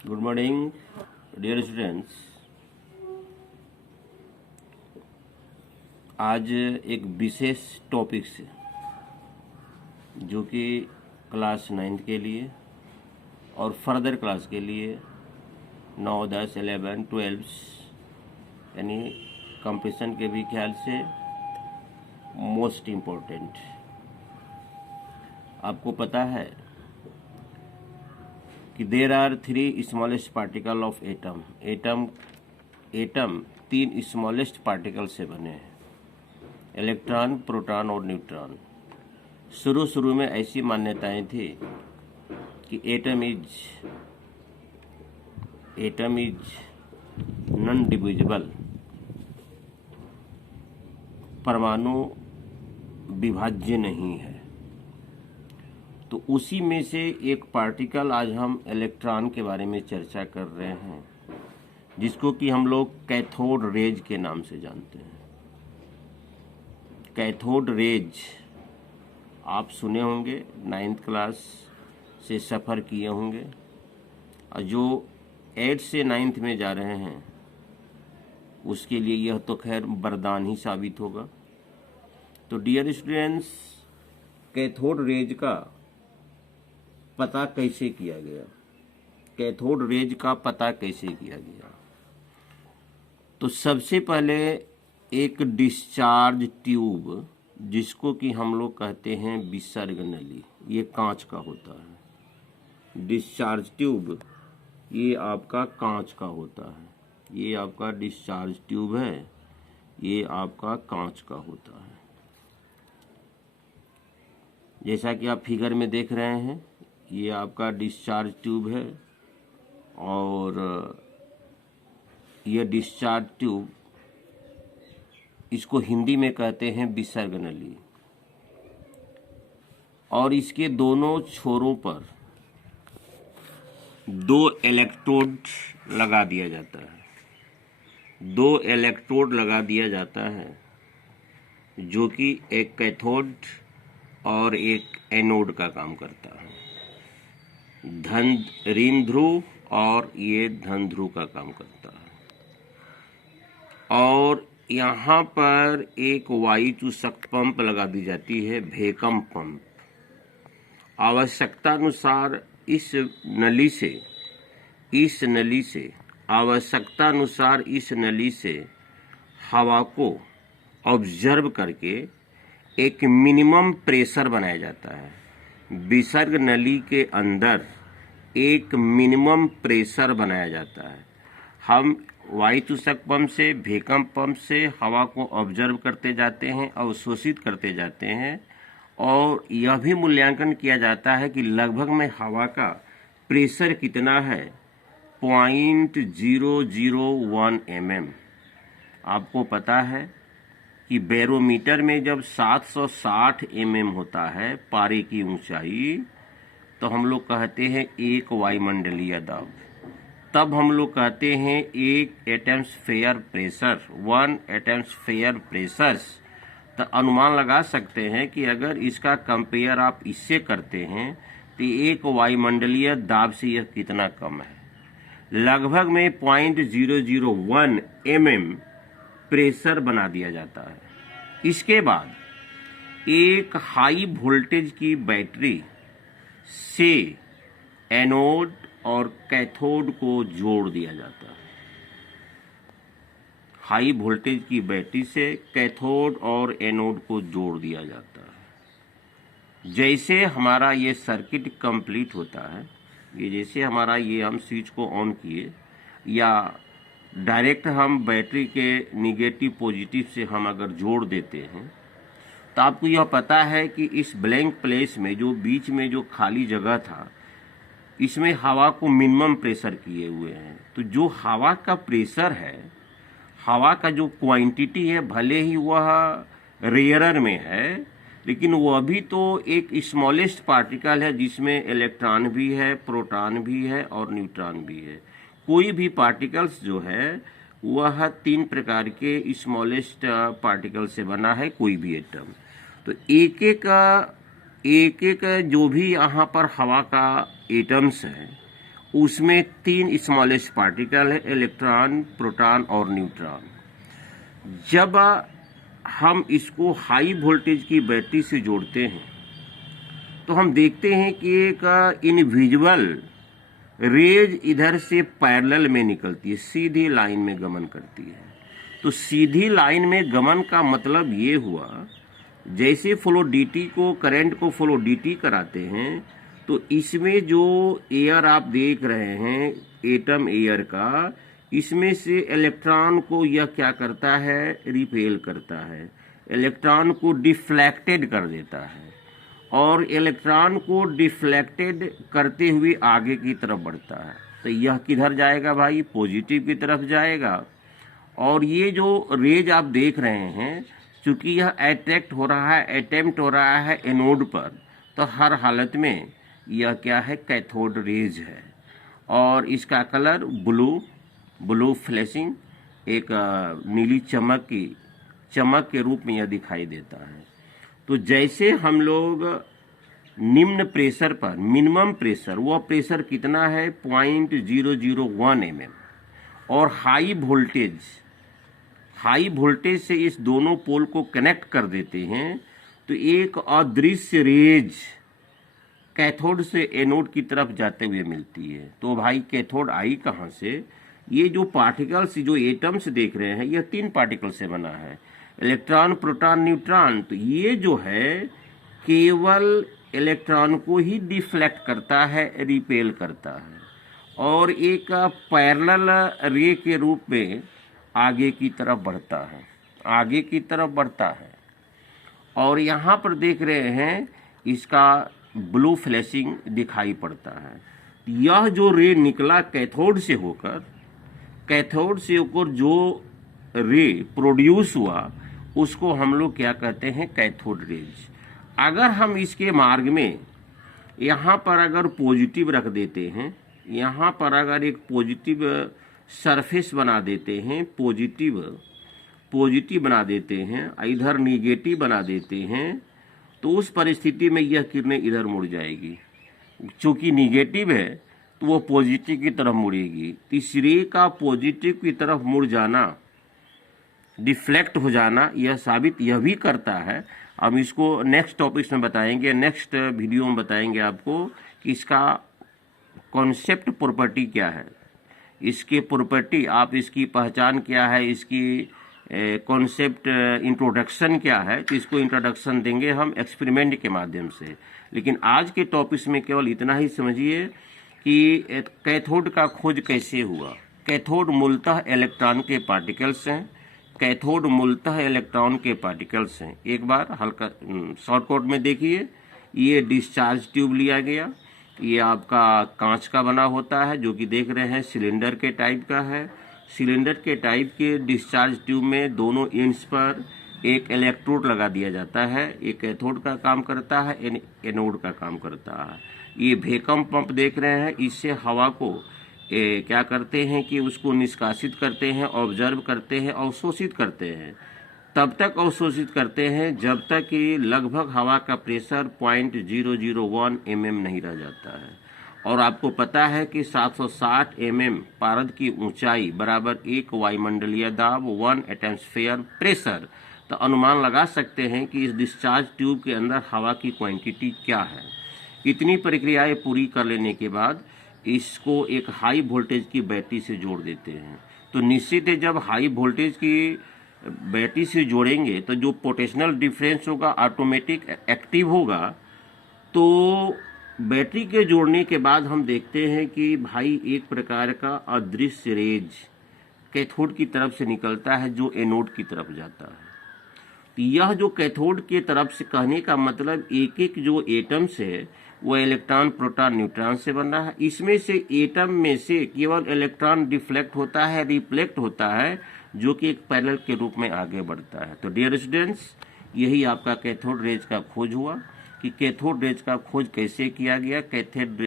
Good morning dear students. आज एक विशेष topic से जो कि क्लास 9th के लिए और फर्दर क्लास के लिए 9, 10, 11, 12 यानी कंपटीशन के भी ख्याल से मोस्ट इम्पोर्टेंट। आपको पता है कि there are 3 smallest particle of atom. Atom 3 smallest particle से बने हैं, इलेक्ट्रॉन, प्रोटॉन और न्यूट्रॉन। शुरू में ऐसी मान्यताएं थी कि एटम इज नॉन डिविजिबल, परमाणु विभाज्य नहीं है। तो उसी में से एक पार्टिकल आज हम इलेक्ट्रॉन के बारे में चर्चा कर रहे हैं, जिसको कि हम लोग कैथोड रेज के नाम से जानते हैं। कैथोड रेज आप सुने होंगे, 9th क्लास से सफ़र किए होंगे, और जो 8 से 9th में जा रहे हैं उसके लिए यह तो खैर वरदान ही साबित होगा। तो डियर स्टूडेंट्स, कैथोड रेज का पता कैसे किया गया? कैथोड रेज का पता कैसे किया गया? तो सबसे पहले एक डिस्चार्ज ट्यूब, जिसको कि हम लोग कहते हैं विसर्ग नली, ये कांच का होता है। डिस्चार्ज ट्यूब ये आपका कांच का होता है। ये आपका डिस्चार्ज ट्यूब है, ये आपका कांच का होता है। जैसा कि आप फिगर में देख रहे हैं, ये आपका डिस्चार्ज ट्यूब है और यह डिस्चार्ज ट्यूब, इसको हिंदी में कहते हैं विसर्ग नली। और इसके दोनों छोरों पर 2 इलेक्ट्रोड लगा दिया जाता है। 2 इलेक्ट्रोड लगा दिया जाता है, जो कि एक कैथोड और एक एनोड का काम करता है। ऋण ध्रुव और ये धन ध्रुव का काम करता है। और यहाँ पर एक वायु चूसक पंप लगा दी जाती है, वैक्यूम पंप। आवश्यकतानुसार इस नली से हवा को ऑब्जर्व करके एक मिनिमम प्रेशर बनाया जाता है। विसर्ग नली के अंदर एक मिनिमम प्रेशर बनाया जाता है। हम वायु चूसक पंप से, वैक्यूम पंप से हवा को ऑब्जर्व करते जाते हैं, अवशोषित करते जाते हैं, और यह भी मूल्यांकन किया जाता है कि लगभग में हवा का प्रेशर कितना है, 0.001 mm। आपको पता है कि बैरोमीटर में जब 760 mm होता है पारे की ऊंचाई, तो हम लोग कहते हैं एक वायुमंडलीय दाब। तब हम लोग कहते हैं एक एटमॉस्फेयर प्रेशर, 1 एटमॉस्फेयर प्रेशर। तो अनुमान लगा सकते हैं कि अगर इसका कंपेयर आप इससे करते हैं तो एक वायुमंडलीय दाब से यह कितना कम है। लगभग में 0.001 mm प्रेशर बना दिया जाता है। इसके बाद एक हाई वोल्टेज की बैटरी से एनोड और कैथोड को जोड़ दिया जाता है। हाई वोल्टेज की बैटरी से कैथोड और एनोड को जोड़ दिया जाता है। जैसे हमारा ये सर्किट कंप्लीट होता है, ये जैसे हमारा ये हम स्विच को ऑन किए, या डायरेक्ट हम बैटरी के निगेटिव पॉजिटिव से हम अगर जोड़ देते हैं, तो आपको यह पता है कि इस ब्लैंक प्लेस में जो बीच में जो खाली जगह था, इसमें हवा को मिनिमम प्रेशर किए हुए हैं। तो जो हवा का प्रेशर है, हवा का जो क्वांटिटी है, भले ही वह रेयरर में है, लेकिन वह भी तो एक स्मॉलेस्ट पार्टिकल है, जिसमें इलेक्ट्रॉन भी है, प्रोटॉन भी है और न्यूट्रॉन भी है। कोई भी पार्टिकल्स जो है वह 3 प्रकार के स्मॉलेस्ट पार्टिकल से बना है, कोई भी एटम। तो एक एक जो भी यहाँ पर हवा का एटम्स है, उसमें 3 स्मॉलेस्ट पार्टिकल है, इलेक्ट्रॉन, प्रोटॉन और न्यूट्रॉन। जब हम इसको हाई वोल्टेज की बैटरी से जोड़ते हैं तो हम देखते हैं कि एक इनविजिबल रेज इधर से पैरेलल में निकलती है, सीधी लाइन में गमन करती है। तो सीधी लाइन में गमन का मतलब ये हुआ, जैसे फ्लो डीटी को, करंट को फ्लो डीटी कराते हैं, तो इसमें जो एयर आप देख रहे हैं, एटम एयर का, इसमें से इलेक्ट्रॉन को यह क्या करता है, रिपेल करता है, इलेक्ट्रॉन को डिफ्लेक्टेड कर देता है, और इलेक्ट्रॉन को डिफ्लेक्टेड करते हुए आगे की तरफ बढ़ता है। तो यह किधर जाएगा भाई, पॉजिटिव की तरफ जाएगा। और ये जो रेज आप देख रहे हैं, चूंकि यह अट्रैक्ट हो रहा है, अटेम्प्ट हो रहा है एनोड पर, तो हर हालत में यह क्या है, कैथोड रेज है। और इसका कलर ब्लू फ्लैशिंग, एक नीली चमक के रूप में यह दिखाई देता है। तो जैसे हम लोग निम्न प्रेशर पर, मिनिमम प्रेशर, वह प्रेशर कितना है, 0.001 mm, और हाई वोल्टेज से इस दोनों पोल को कनेक्ट कर देते हैं, तो एक अदृश्य रेज कैथोड से एनोड की तरफ जाते हुए मिलती है। तो भाई कैथोड आई कहाँ से? ये जो पार्टिकल्स, जो एटम्स देख रहे हैं, यह 3 पार्टिकल से बना है, इलेक्ट्रॉन, प्रोटॉन, न्यूट्रॉन। तो ये जो है केवल इलेक्ट्रॉन को ही डिफ्लेक्ट करता है, रिपेल करता है, और एक पैरेलल रे के रूप में आगे की तरफ बढ़ता है, और यहाँ पर देख रहे हैं इसका ब्लू फ्लैशिंग दिखाई पड़ता है। यह जो रे निकला कैथोड से होकर जो रे प्रोड्यूस हुआ, उसको हम लोग क्या कहते हैं, कैथोड रेज। अगर हम इसके मार्ग में यहाँ पर अगर पॉजिटिव रख देते हैं, यहाँ पर अगर एक पॉजिटिव सरफेस बना देते हैं, पॉजिटिव बना देते हैं, इधर निगेटिव बना देते हैं, तो उस परिस्थिति में यह किरणें इधर मुड़ जाएगी। चूंकि निगेटिव है तो वो पॉजिटिव की तरफ मुड़ेगी। इस रे का पॉजिटिव की तरफ मुड़ जाना, डिफ्लेक्ट हो जाना, यह भी करता है। हम इसको नेक्स्ट टॉपिक्स में बताएंगे, नेक्स्ट वीडियो में बताएंगे आपको कि इसका कॉन्सेप्ट प्रॉपर्टी क्या है, इसके प्रॉपर्टी, आप इसकी पहचान क्या है, इसकी कॉन्सेप्ट इंट्रोडक्शन क्या है। तो इसको इंट्रोडक्शन देंगे हम एक्सपेरिमेंट के माध्यम से। लेकिन आज के टॉपिक्स में केवल इतना ही समझिए कि कैथोड का खोज कैसे हुआ। कैथोड मूलतः इलेक्ट्रॉन के पार्टिकल्स हैं। एक बार हल्का शॉर्टकट में देखिए, ये डिस्चार्ज ट्यूब लिया गया, ये आपका कांच का बना होता है, जो कि देख रहे हैं सिलेंडर के टाइप का है। सिलेंडर के टाइप के डिस्चार्ज ट्यूब में दोनों एंड्स पर एक इलेक्ट्रोड लगा दिया जाता है। एक कैथोड का काम करता है, एनोड का काम करता है। ये वैक्यूम पंप देख रहे हैं, इससे हवा को क्या करते हैं कि उसको निष्कासित करते हैं, ऑब्जर्व करते हैं, अवशोषित करते हैं। तब तक अवशोषित करते हैं जब तक कि लगभग हवा का प्रेशर 0.001 mm नहीं रह जाता है। और आपको पता है कि 760 mm पारद की ऊंचाई बराबर 1 वायुमंडलीय दाब, 1 एटमॉस्फेयर प्रेशर। तो अनुमान लगा सकते हैं कि इस डिस्चार्ज ट्यूब के अंदर हवा की क्वांटिटी क्या है। इतनी प्रक्रियाएं पूरी कर लेने के बाद इसको एक हाई वोल्टेज की बैटरी से जोड़ देते हैं। तो निश्चित है, जब हाई वोल्टेज की बैटरी से जोड़ेंगे तो जो पोटेंशियल डिफरेंस होगा ऑटोमेटिक एक्टिव होगा। तो बैटरी के जोड़ने के बाद हम देखते हैं कि भाई एक प्रकार का अदृश्य रेज कैथोड की तरफ से निकलता है, जो एनोड की तरफ जाता है। तो यह जो कैथोड की तरफ से, कहने का मतलब एक एक जो एटम्स है वो इलेक्ट्रॉन, प्रोटॉन, न्यूट्रॉन से बन रहा है। इसमें से एटम में से केवल इलेक्ट्रॉन डिफ्लेक्ट होता है, रिफ्लेक्ट होता है, जो कि एक पैरेलल के रूप में आगे बढ़ता है। तो डियर स्टूडेंट्स, यही आपका कैथोड रेज का खोज हुआ कि कैथोड रेज का खोज कैसे किया गया। कैथोड